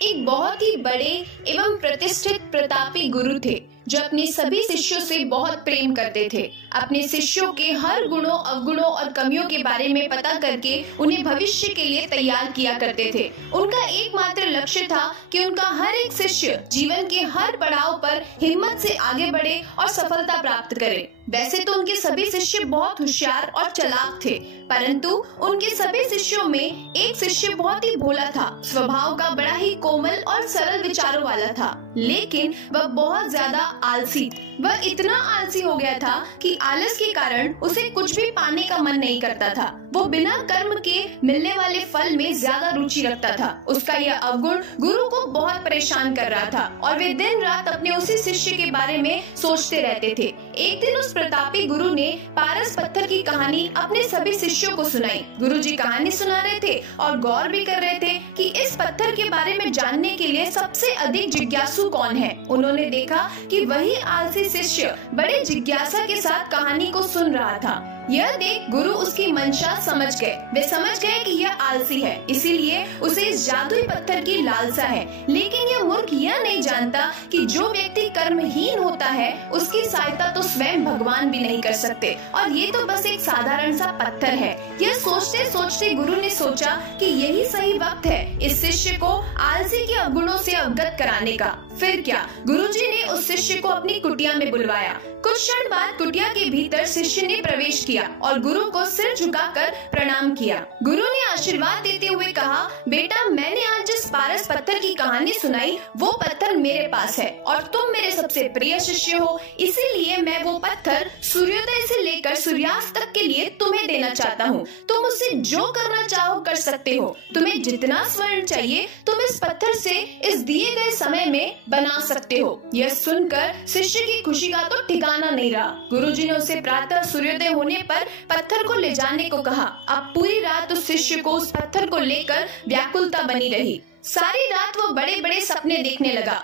एक बहुत ही बड़े एवं प्रतिष्ठित प्रतापी गुरु थे जो अपने सभी शिष्यों से बहुत प्रेम करते थे। अपने शिष्यों के हर गुणों, अवगुणों और कमियों के बारे में पता करके उन्हें भविष्य के लिए तैयार किया करते थे। उनका एकमात्र लक्ष्य था कि उनका हर एक शिष्य जीवन के हर पड़ाव पर हिम्मत से आगे बढ़े और सफलता प्राप्त करे। वैसे तो उनके सभी शिष्य बहुत होशियार और चालाक थे, परंतु उनके सभी शिष्यों में एक शिष्य बहुत ही भोला था, स्वभाव का बड़ा ही कोमल और सरल विचारों वाला था, लेकिन वह बहुत ज्यादा आलसी। वह इतना आलसी हो गया था कि आलस के कारण उसे कुछ भी पाने का मन नहीं करता था। वो बिना कर्म के मिलने वाले फल में ज्यादा रुचि रखता था। उसका यह अवगुण गुरु को बहुत परेशान कर रहा था और वे दिन रात अपने उसी शिष्य के बारे में सोचते रहते थे। एक दिन उस प्रतापी गुरु ने पारस पत्थर की कहानी अपने सभी शिष्यों को सुनाई। गुरुजी कहानी सुना रहे थे और गौर भी कर रहे थे कि इस पत्थर के बारे में जानने के लिए सबसे अधिक जिज्ञासु कौन है। उन्होंने देखा कि वही आलसी शिष्य बड़े जिज्ञासा के साथ कहानी को सुन रहा था। यह देख गुरु उसकी मंशा समझ गए। वे समझ गए कि यह आलसी है, इसीलिए उसे इस जादुई पत्थर की लालसा है। लेकिन यह मूर्ख यह नहीं जानता कि जो व्यक्ति कर्महीन होता है उसकी सहायता तो स्वयं भगवान भी नहीं कर सकते, और ये तो बस एक साधारण सा पत्थर है। यह सोचते सोचते गुरु ने सोचा कि यही सही वक्त है इस शिष्य को आलसी के अवगुणों से अवगत कराने का। फिर क्या, गुरुजी ने उस शिष्य को अपनी कुटिया में बुलवाया। कुछ क्षण बाद कुटिया के भीतर शिष्य ने प्रवेश किया और गुरु को सिर झुकाकर प्रणाम किया। गुरु ने आशीर्वाद देते हुए कहा, बेटा, मैंने आज जिस पारस पत्थर की कहानी सुनाई वो पत्थर मेरे पास है और तुम मेरे सबसे प्रिय शिष्य हो, इसीलिए मैं वो पत्थर सूर्योदय से लेकर सूर्यास्त तक के लिए तुम्हें देना चाहता हूँ। तुम उससे जो करना चाहो कर सकते हो। तुम्हें जितना स्वर्ण चाहिए तुम इस पत्थर से इस दिए गए समय में बना सकते हो। यह सुनकर शिष्य की खुशी का तो ठिकाना नहीं रहा। गुरुजी ने उसे प्रातः सूर्योदय होने पर पत्थर को ले जाने को कहा। अब पूरी रात उस शिष्य को उस पत्थर को लेकर व्याकुलता बनी रही। सारी रात वो बड़े बड़े सपने देखने लगा।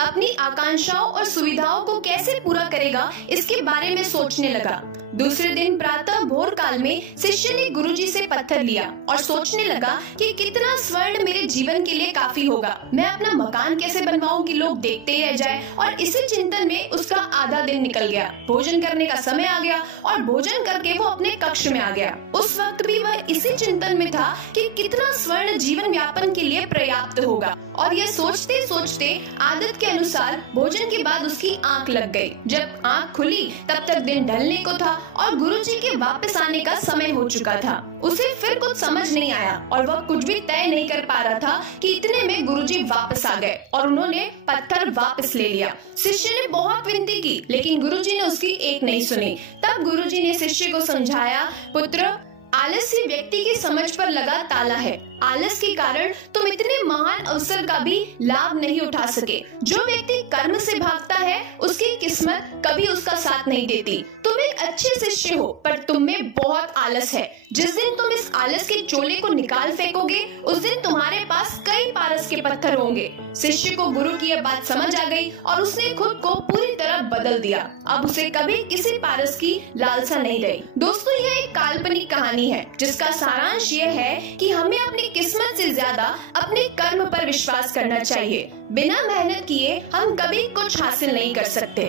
अपनी आकांक्षाओं और सुविधाओं को कैसे पूरा करेगा इसके बारे में सोचने लगा। दूसरे दिन प्रातः भोर काल में शिष्य ने गुरुजी से पत्थर लिया और सोचने लगा कि कितना स्वर्ण मेरे जीवन के लिए काफी होगा। मैं अपना मकान कैसे बनवाऊं कि लोग देखते ही रह जाए, और इसी चिंतन में उसका आधा दिन निकल गया। भोजन करने का समय आ गया और भोजन करके वो अपने कक्ष में आ गया। उस वक्त भी वह इसी चिंतन में था कि कितना स्वर्ण जीवन यापन के लिए पर्याप्त होगा, और यह सोचते सोचते आदत के अनुसार भोजन के बाद उसकी आंख लग गई। जब आंख खुली तब तक दिन ढलने को था और गुरुजी के वापस आने का समय हो चुका था। उसे फिर कुछ समझ नहीं आया और वह कुछ भी तय नहीं कर पा रहा था कि इतने में गुरुजी वापस आ गए और उन्होंने पत्थर वापस ले लिया। शिष्य ने बहुत विनती की लेकिन गुरुजी ने उसकी एक नहीं सुनी। तब गुरुजी ने शिष्य को समझाया, पुत्र, आलस्य व्यक्ति की समझ पर लगा ताला है। आलस के कारण तुम इतने महान अवसर का भी लाभ नहीं उठा सके। जो व्यक्ति कर्म से भागता है उसकी किस्मत कभी उसका साथ नहीं देती। तुम एक अच्छे शिष्य हो पर तुम में बहुत आलस है। जिस दिन तुम इस आलस के चोले को निकाल फेंकोगे उस दिन तुम्हारे पास कई पारस के पत्थर होंगे। शिष्य को गुरु की यह बात समझ आ गई और उसने खुद को पूरी तरह बदल दिया। अब उसे कभी किसी पारस की लालसा नहीं रही। दोस्तों, यह एक काल्पनिक कहानी है जिसका सारांश यह है कि हमें अपनी किस्मत से ज्यादा अपने कर्म पर विश्वास करना चाहिए। बिना मेहनत किए हम कभी कुछ हासिल नहीं कर सकते।